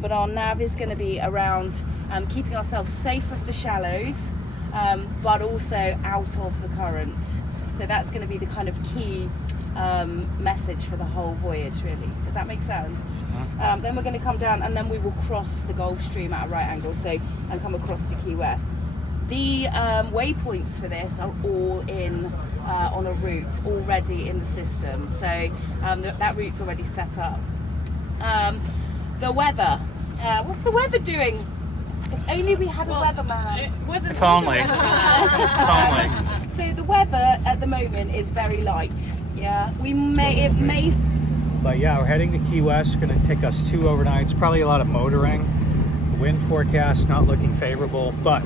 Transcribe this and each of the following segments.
but our nav is going to be around keeping ourselves safe of the shallows, but also out of the current. So that's going to be the kind of key message for the whole voyage, really. Does that make sense? Then we're going to come down, and then we will cross the Gulf Stream at a right angle, and come across to Key West. The waypoints for this are all in on a route already in the system, so that route's already set up. The weather. What's the weather doing? If only we had a weatherman. If only. If only. So the weather at the moment is very light. Yeah, it may. But yeah, we're heading to Key West. It's going to take us 2 overnights. Probably a lot of motoring. The wind forecast not looking favorable, but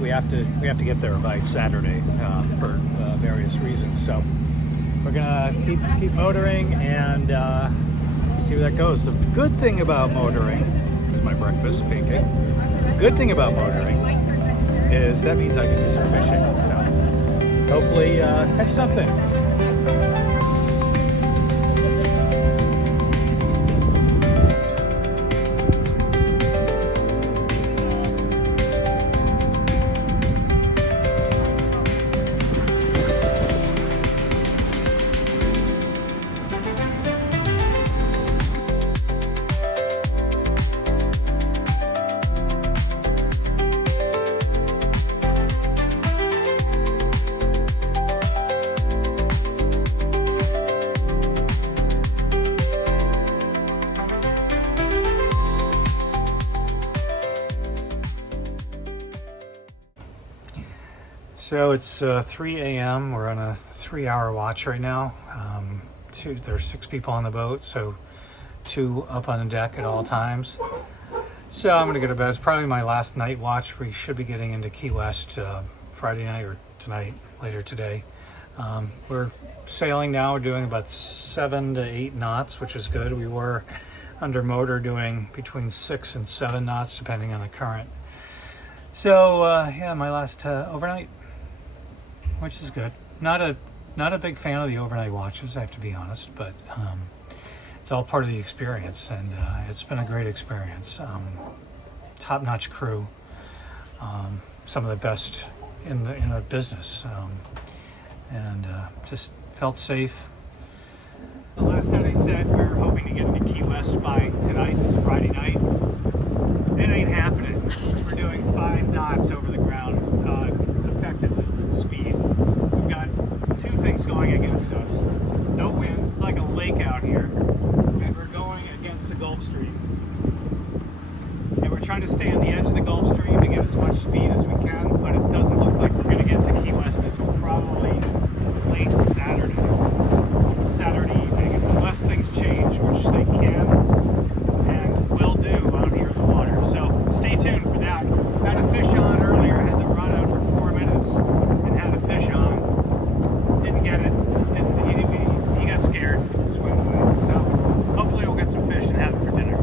we have to get there by Saturday for various reasons. So we're gonna keep motoring and see where that goes. The good thing about motoring is my breakfast pancake. The good thing about motoring is that means I can do some fishing. So hopefully catch something. So it's 3 a.m. We're on a 3-hour watch right now. There's 6 people on the boat, so 2 up on the deck at all times. So I'm gonna go to bed. It's probably my last night watch. We should be getting into Key West Friday night or tonight, later today. We're sailing now. We're doing about 7 to 8 knots, which is good. We were under motor doing between 6 and 7 knots, depending on the current. So yeah, my last overnight, which is good. Not a big fan of the overnight watches, I have to be honest, but it's all part of the experience, and it's been a great experience. Top-notch crew, some of the best in the business, and just felt safe. The last night I said we were hoping to get into Key West by tonight, this Friday night. It ain't happening. We're doing 5 knots over the ground, effective speed. We've got 2 things going against us. No wind, it's like a lake out here, and we're going against the Gulf Stream. And we're trying to stay on the edge of the Gulf Stream to get as much speed as we can, but it doesn't look like we're going to get to Key West until probably late Saturday evening, unless things change, which they can and will do out here in the water. So stay tuned for that. Had a fish on earlier, had the run out for 4 minutes and had a fish on. Didn't get it. He got scared, swam away. So hopefully we'll get some fish and have it for dinner.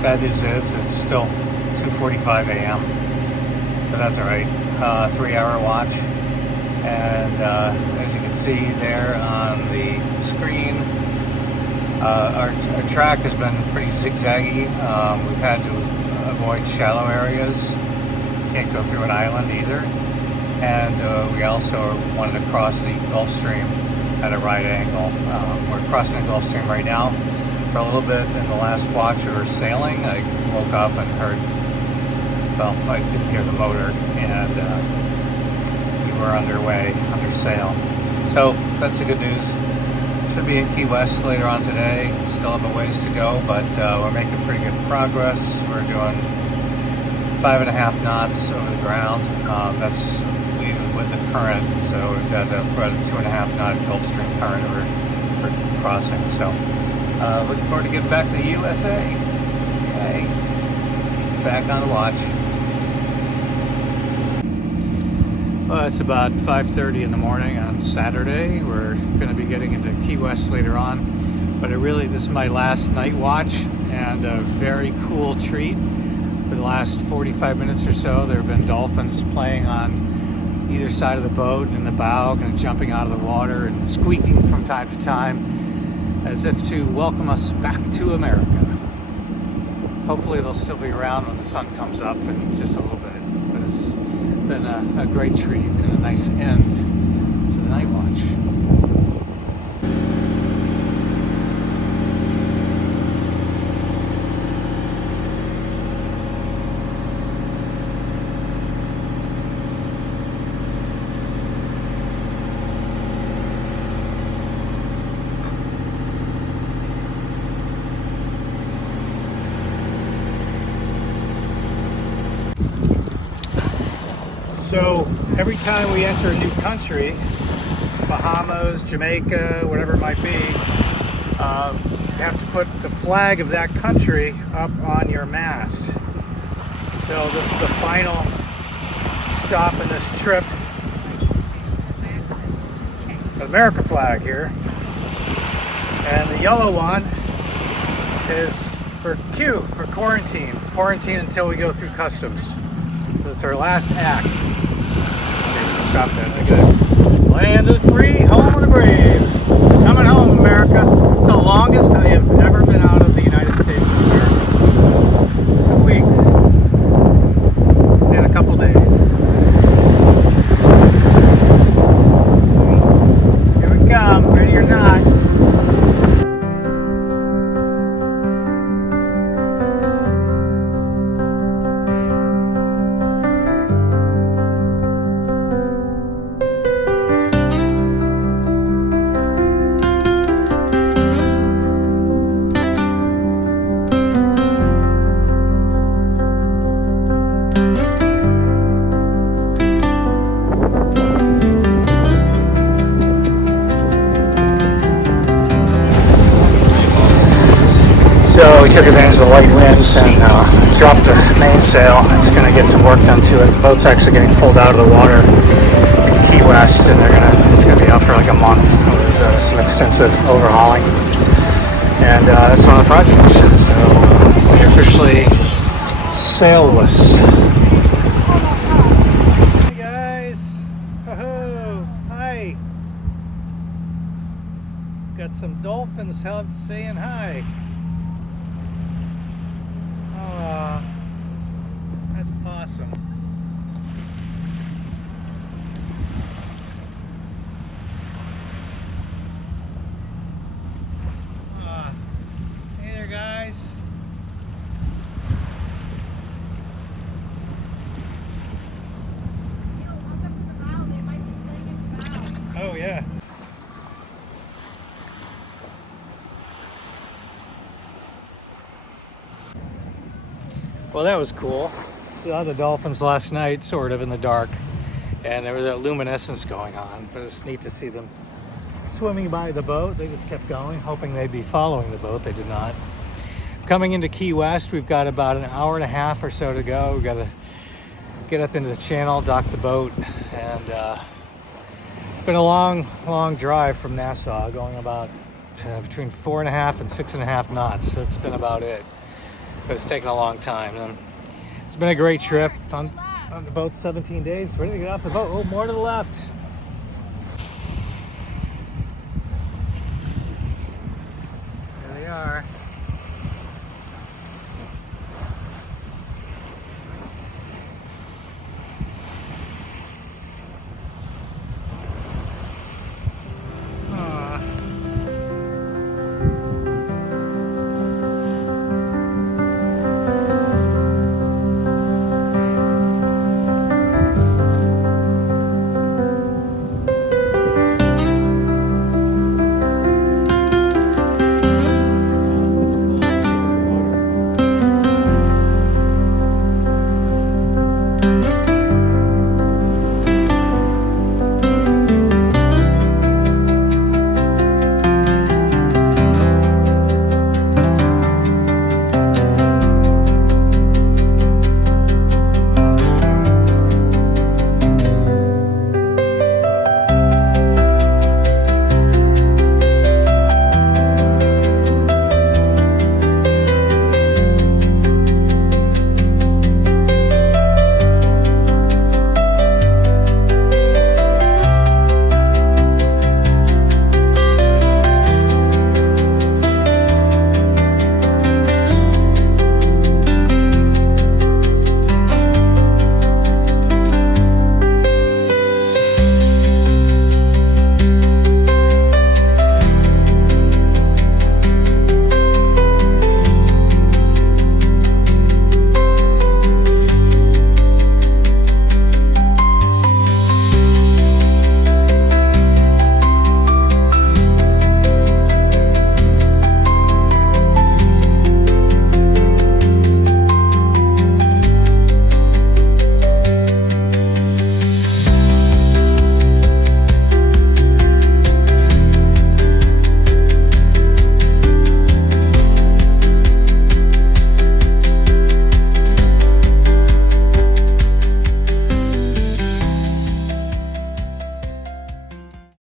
Bad news is it's still 2:45 a.m. but that's all right. 3-hour watch, and as you can see there on the screen, our track has been pretty zigzaggy. We've had to avoid shallow areas, can't go through an island either. And we also wanted to cross the Gulf Stream at a right angle. We're crossing the Gulf Stream right now. For a little bit in the last watch we were sailing, I woke up and heard, well, I didn't hear the motor, and we were underway, under sail. So that's the good news. Should be in Key West later on today. Still have a ways to go, but we're making pretty good progress. We're doing 5.5 knots over the ground. That's even with the current, so we've got about a 2.5 knot Gulf Stream current we're crossing. So looking forward to getting back to the USA. Yay. Back on the watch. Well, it's about 5:30 in the morning on Saturday. We're going to be getting into Key West later on, but this is my last night watch, and a very cool treat. For the last 45 minutes or so, there have been dolphins playing on either side of the boat, in the bow, kind of jumping out of the water and squeaking from time to time, as if to welcome us back to America. Hopefully they'll still be around when the sun comes up in just a little bit. But it's been a great treat and a nice end to the night watch. So every time we enter a new country, Bahamas, Jamaica, whatever it might be, you have to put the flag of that country up on your mast. So this is the final stop in this trip. The American flag here. And the yellow one is for Q, for quarantine. Quarantine until we go through customs. It's our last act. Okay, so stop that. I got land of the free, home of the brave. Coming home, America. It's the longest I have ever been out of the United States of America. 2 weeks and a couple days. Here we come, ready or not. So we took advantage of the light winds and dropped the mainsail. It's going to get some work done to it. The boat's actually getting pulled out of the water in Key West, and it's going to be out for like a month with some extensive overhauling. And that's one of the projects. So we're officially sailless. Hey guys! Oh, hi! Got some dolphins saying hi. That's awesome. Hey there, guys. Oh, yeah. Well, that was cool. Saw the dolphins last night, sort of in the dark, and there was a luminescence going on, but it's neat to see them swimming by the boat. They just kept going, hoping they'd be following the boat. They did not. Coming into Key West, we've got about an hour and a half or so to go. We've got to get up into the channel, dock the boat, and it's been a long drive from Nassau, going about between 4.5 and 6.5 knots. That's been about it. But it's taken a long time. And it's been a great trip on the boat, 17 days. Ready to get off the boat. Oh, more to the left. There they are.